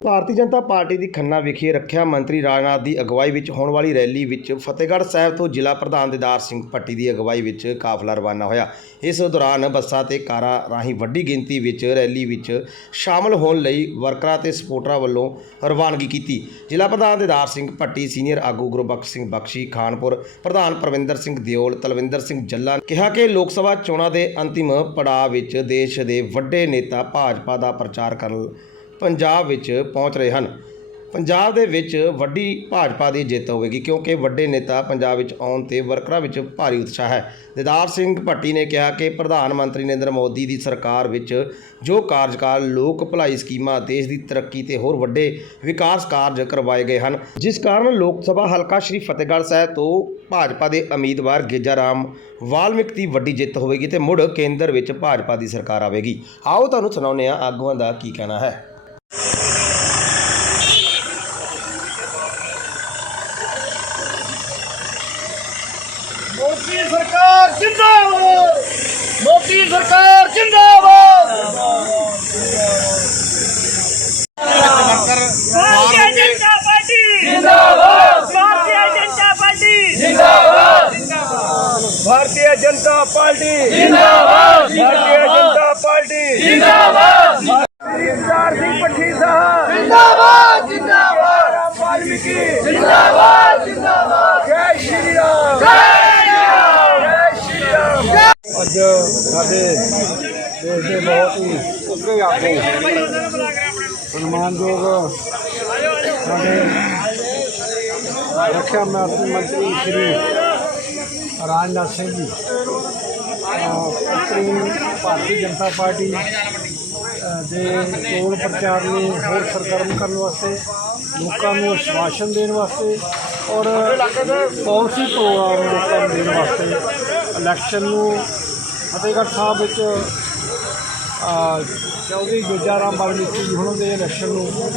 ਭਾਰਤੀ Janata party ਦੀ ਖੰਨਾ ਵਿਖੇ ਰੱਖਿਆ ਮੰਤਰੀ ਰਾਜਨਾਥ ਦੀ ਅਗਵਾਈ ਵਿੱਚ ਹੋਣ ਵਾਲੀ ਰੈਲੀ ਵਿੱਚ ਫਤਿਹਗੜ੍ਹ ਸਾਹਿਬ ਤੋਂ ਜ਼ਿਲ੍ਹਾ ਪ੍ਰਧਾਨ ਦਿਦਾਰ ਸਿੰਘ ਭੱਟੀ ਦੀ ਅਗਵਾਈ ਵਿੱਚ ਕਾਫਲਾ ਰਵਾਨਾ ਹੋਇਆ। ਇਸ ਦੌਰਾਨ ਬੱਸਾਂ ਤੇ ਕਾਰਾਂ ਰਾਹੀਂ ਵੱਡੀ ਗਿਣਤੀ ਵਿੱਚ ਰੈਲੀ ਵਿੱਚ ਸ਼ਾਮਲ ਹੋਣ ਲਈ ਵਰਕਰਾਂ ਤੇ ਸਪੋਰਟਰਾਂ ਵੱਲੋਂ ਰਵਾਨਗੀ ਕੀਤੀ। ਜ਼ਿਲ੍ਹਾ ਪ੍ਰਧਾਨ ਦਿਦਾਰ ਸਿੰਘ ਭੱਟੀ, ਸੀਨੀਅਰ ਆਗੂ ਗੁਰਬਖਸ਼ ਸਿੰਘ ਬਖਸ਼ੀ, ਖਾਨਪੁਰ ਪ੍ਰਧਾਨ ਪ੍ਰਵਿੰਦਰ ਸਿੰਘ ਦਿਓਲ, ਤਲਵਿੰਦਰ ਸਿੰਘ ਜੱਲਾ ਕਿਹਾ ਕਿ ਲੋਕ ਸਭਾ ਚੋਣਾਂ ਦੇ ਅੰਤਿਮ ਪੜਾਅ ਵਿੱਚ ਦੇਸ਼ ਦੇ ਵੱਡੇ ਨੇਤਾ ਭਾਜਪਾ ਦਾ ਪ੍ਰਚਾਰ ਕਰਨ ਪੰਜਾਬ ਵਿੱਚ ਪਹੁੰਚ ਰਹੇ ਹਨ। ਪੰਜਾਬ ਦੇ ਵਿੱਚ ਵੱਡੀ ਭਾਜਪਾ ਦੀ ਜਿੱਤ ਹੋਵੇਗੀ ਕਿਉਂਕਿ ਵੱਡੇ ਨੇਤਾ ਪੰਜਾਬ ਵਿੱਚ ਆਉਣ ਤੇ ਵਰਕਰਾਂ ਵਿੱਚ ਭਾਰੀ ਉਤਸ਼ਾਹ ਹੈ। ਦਿਦਾਰ ਸਿੰਘ ਭੱਟੀ ਨੇ ਕਿਹਾ ਕਿ ਪ੍ਰਧਾਨ ਮੰਤਰੀ ਨਰਿੰਦਰ ਮੋਦੀ ਦੀ ਸਰਕਾਰ ਵਿੱਚ ਜੋ ਕਾਰਜਕਾਲ, ਲੋਕ ਭਲਾਈ ਸਕੀਮਾਂ ਦੇਸ਼ ਦੀ ਤਰੱਕੀ ਤੇ ਹੋਰ ਵੱਡੇ ਵਿਕਾਸ ਕਾਰਜ ਕਰਵਾਏ ਗਏ ਹਨ, ਜਿਸ ਕਾਰਨ ਲੋਕ ਸਭਾ ਹਲਕਾ ਸ਼੍ਰੀ ਫਤਿਹਗੜ੍ਹ ਸਾਹਿਬ ਤੋਂ ਭਾਜਪਾ ਦੇ ਉਮੀਦਵਾਰ ਗੇਜਾ ਰਾਮ ਵਾਲਮਿਕ ਦੀ ਵੱਡੀ ਜਿੱਤ ਹੋਵੇਗੀ ਤੇ ਮੁੜ ਕੇਂਦਰ ਵਿੱਚ ਭਾਜਪਾ ਦੀ ਸਰਕਾਰ ਆਵੇਗੀ। ਆਓ ਤੁਹਾਨੂੰ ਸੁਣਾਉਂਦੇ ਹਾਂ ਆਗੂਆਂ ਦਾ ਕੀ ਕਹਿਣਾ ਹੈ। ਮੋਦੀ ਸਰਕਾਰ ਜਿੰਦਾਬਾਦ। ਮੋਦੀ ਸਰਕਾਰ ਜਿੰਦਾਬਾਦ। ਭਾਰਤੀ ਜਨਤਾ ਪਾਰਟੀ। ਜਿੰਦਾਬਾਦ। ਭਾਰਤੀ ਜਨਤਾ ਪਾਰਟੀ। ਜਿੰਦਾਬਾਦ। ਭਾਰਤੀ ਜਨਤਾ ਪਾਰਟੀ। ਜਿੰਦਾਬਾਦ। ਭਾਰਤੀ ਜਨਤਾ ਪਾਰਟੀ। ਜਿੰਦਾਬਾਦ। ਸਰਦਾਰ ਸਿੰਘ ਪੱਠੀ ਸਾਹਿਬ। ਜਿੰਦਾਬਾਦ। ਸਾਡੇ ਦੇਸ਼ ਦੇ ਬਹੁਤ ਹੀ ਉੱਘੇ ਆਗੂ ਸਨਮਾਨਯੋਗ ਸਾਡੇ ਰੱਖਿਆ ਮੰਤਰੀ ਸ਼੍ਰੀ ਰਾਜਨਾਥ ਸਿੰਘ ਜੀ, ਅਹ ਭਾਰਤੀ ਜਨਤਾ ਪਾਰਟੀ ਦੇ ਚੋਣ ਪ੍ਰਚਾਰ ਨੂੰ ਹੋਰ ਸਰਗਰਮ ਕਰਨ ਵਾਸਤੇ, ਲੋਕਾਂ ਨੂੰ ਆਸ਼ਵਾਸਨ ਦੇਣ ਵਾਸਤੇ ਔਰ ਪਾਲਿਸੀ ਪ੍ਰੋਗਰਾਮ ਲੋਕਾਂ ਨੂੰ ਦੇਣ ਵਾਸਤੇ ਇਲੈਕਸ਼ਨ ਨੂੰ ਫਤਿਹਗੜ੍ਹ ਸਾਹਿਬ ਵਿੱਚ ਚੌਧਰੀ ਗੇਜਾ ਰਾਮ ਵਾਲਮੀਕੀ ਜੀ ਹੁਣਾਂ ਦੇ ਇਲੈਕਸ਼ਨ ਨੂੰ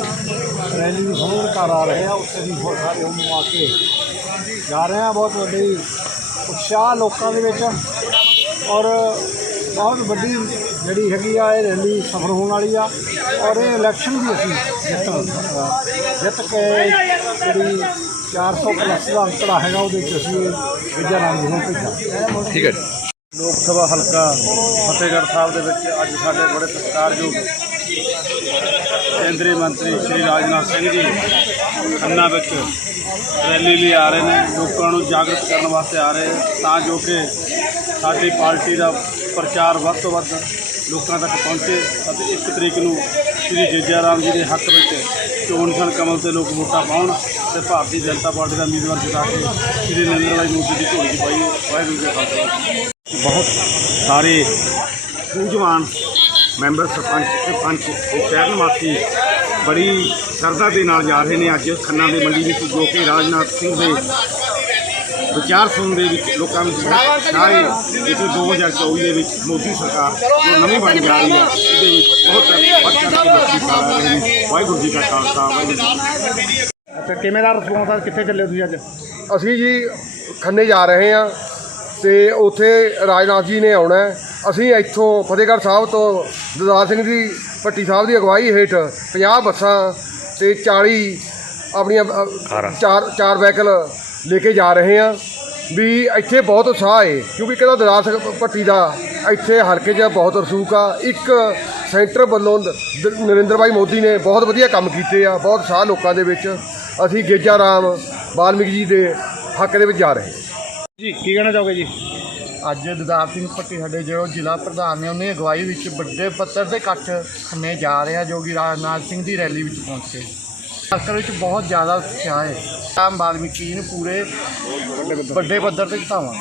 ਰੈਲੀ ਨੂੰ ਸਮਝ ਕਰ ਆ ਰਹੇ ਆ, ਉੱਥੇ ਵੀ ਬਹੁਤ ਸਾਰੇ ਹੁਣ ਆ ਕੇ ਜਾ ਰਹੇ ਆ, ਬਹੁਤ ਵੱਡੀ ਉਤਸ਼ਾਹ ਲੋਕਾਂ ਦੇ ਵਿੱਚ। ਔਰ ਬਹੁਤ ਵੱਡੀ ਜਿਹੜੀ ਹੈਗੀ ਆ, ਇਹ ਰੈਲੀ ਸਫਲ ਹੋਣ ਵਾਲੀ ਆ। ਔਰ ਇਹ ਇਲੈਕਸ਼ਨ ਵੀ ਅਸੀਂ ਜਿੱਤ ਜਿੱਤ ਕੇ ਜਿਹੜੀ 400 ਪਲੱਸ ਦਾ ਅੰਕੜਾ ਹੈਗਾ, ਉਹਦੇ ਵਿੱਚ ਅਸੀਂ ਵਿਜੈ ਰਾਮ ਜੀ ਨੂੰ ਭੇਜਾਂਗੇ। ਲੋਕ ਸਭਾ ਹਲਕਾ ਫਤਿਹਗੜ੍ਹ ਸਾਹਿਬ ਦੇ ਵਿੱਚ ਅੱਜ ਸਾਡੇ ਬੜੇ ਸਤਿਕਾਰਯੋਗ ਕੇਂਦਰੀ ਮੰਤਰੀ ਸ਼੍ਰੀ ਰਾਜਨਾਥ ਸਿੰਘ ਜੀ ਖੰਨਾ ਵਿੱਚ ਰੈਲੀ ਲਈ ਆ ਰਹੇ ਨੇ, ਲੋਕਾਂ ਨੂੰ ਜਾਗਰਤ ਕਰਨ ਵਾਸਤੇ ਆ ਰਹੇ ਤਾਂ ਜੋ ਕਿ ਸਾਡੀ ਪਾਰਟੀ ਦਾ ਪ੍ਰਚਾਰ ਵੱਧ ਤੋਂ ਵੱਧ ਲੋਕਾਂ ਤੱਕ ਪਹੁੰਚੇ ਅਤੇ ਇੱਕ ਤਰੀਕ ਨੂੰ ਸ਼੍ਰੀ ਜੇਜਾ ਰਾਮ ਜੀ ਦੇ ਹੱਕ ਵਿੱਚ ਚੋਣ ਸਣ ਕਮਲ ਤੇ ਲੋਕ ਵੋਟਾਂ ਪਾਉਣ ਤੇ ਭਾਰਤੀ ਜਨਤਾ ਪਾਰਟੀ ਦਾ ਉਮੀਦਵਾਰ ਜਿਤਾ ਕੇ ਸ਼੍ਰੀ ਨਰਿੰਦਰ ਭਾਈ ਮੋਦੀ ਦੀ ਝੋਲੀ 'ਚ ਪਾਈਏ। ਵਾਹਿਗੁਰੂ ਜੀ ਕਾ ਖਾਲਸਾ। ਬਹੁਤ ਸਾਰੇ ਸੂਝਵਾਨ ਮੈਂਬਰ ਸਰਪੰਚ ਤੇ ਪੰਚ ਤੇ ਸ਼ਹਿਰ ਨਿਵਾਸੀ ਬੜੀ ਸ਼ਰਧਾ ਦੇ ਨਾਲ ਜਾ ਰਹੇ ਨੇ ਅੱਜ ਖੰਨਾ ਦੇ ਮੰਡੀ ਵਿੱਚ ਜੋ ਕਿ ਰਾਜਨਾਥ ਸਿੰਘ ਦੇ ਵਿਚਾਰ ਸੁਣਨ ਦੇ ਵਿੱਚ ਲੋਕਾਂ ਵਿੱਚ ਸਾਰੇ ਇਸ 2024 ਦੇ ਵਿੱਚ ਮੋਦੀ ਸਰਕਾਰ ਜੋ ਨਵੀਂ ਬਣ ਜਾ ਰਹੀ ਹੈ ਇਹਦੇ ਵਿੱਚ ਬਹੁਤ ਕੇ ਲੋਕੀ ਸਾਥ ਰਹੇ ਨੇ। ਵਾਹਿਗੁਰੂ ਜੀ ਕਾ ਖਾਲਸਾ ਵਾਹਿਗੁਰੂ ਜੀ ਕਿਵੇਂ ਦਾ ਰਿਸਪੌਂਸ ਆ? ਕਿੱਥੇ ਚੱਲੇ ਤੁਸੀਂ ਅੱਜ? ਅਸੀਂ ਜੀ ਖੰਨੇ ਜਾ ਰਹੇ ਹਾਂ। ਤੇ ਉੱਥੇ ਰਾਜਨਾਥ ਜੀ ਨੇ ਆਉਣਾ। ਅਸੀਂ ਇੱਥੋਂ ਫਤਿਹਗੜ੍ਹ ਸਾਹਿਬ ਤੋਂ ਦਦਾਰ ਸਿੰਘ ਦੀ ਭੱਟੀ ਸਾਹਿਬ ਦੀ ਅਗਵਾਈ ਹੇਠ 50 ਬੱਸਾਂ ਤੇ 40 ਆਪਣੀਆਂ ਅ, ਚਾਰ ਚਾਰ ਵਹੀਕਲ ਲੈ ਕੇ ਜਾ ਰਹੇ ਹਾਂ। ਵੀ ਇੱਥੇ ਬਹੁਤ ਉਤਸ਼ਾਹ ਹੈ ਕਿਉਂਕਿ ਕਹਿੰਦਾ ਦਦਾਰ ਸਿੰਘ ਭੱਟੀ ਦਾ ਇੱਥੇ ਹਲਕੇ 'ਚ ਬਹੁਤ ਰਸੂਖ ਆ। ਇੱਕ ਸੈਂਟਰ ਵੱਲੋਂ ਦ- ਦ- ਨਰਿੰਦਰ ਭਾਈ ਮੋਦੀ ਨੇ ਬਹੁਤ ਵਧੀਆ ਕੰਮ ਕੀਤੇ ਆ ਬਹੁਤ ਉਤਸ਼ਾਹ ਲੋਕਾਂ ਦੇ ਵਿੱਚ। ਅਸੀਂ ਗੇਜਾ ਰਾਮ ਵਾਲਮੀਕੀ ਜੀ ਦੇ ਹੱਕ ਦੇ ਵਿੱਚ ਜਾ ਰਹੇ ਹਾਂ। ਜੀ, ਕੀ ਕਹਿਣਾ ਚਾਹੋਗੇ ਜੀ? ਅੱਜ ਦਦਾਰ ਸਿੰਘ ਭੱਟੀ ਸਾਡੇ ਜੋ ਜ਼ਿਲ੍ਹਾ ਪ੍ਰਧਾਨ ਨੇ, ਉਹਨੇ ਅਗਵਾਈ ਵਿੱਚ ਵੱਡੇ ਪੱਧਰ ਤੇ ਇਕੱਠ ਖੰਨੇ ਜਾ ਰਿਹਾ ਜੋ ਕਿ ਰਾਜਨਾਥ ਸਿੰਘ ਦੀ ਰੈਲੀ ਵਿੱਚ ਪਹੁੰਚੇ ਅਸਲ ਵਿੱਚ ਬਹੁਤ ਜ਼ਿਆਦਾ ਉਤਸ਼ਾਹ ਹੈ ਆਮ ਵਾਲਮੀਕੀ ਨੂੰ ਪੂਰੇ ਵੱਡੇ ਪੱਧਰ ਤੇ ਜਿਤਾਵਾਂਗੇ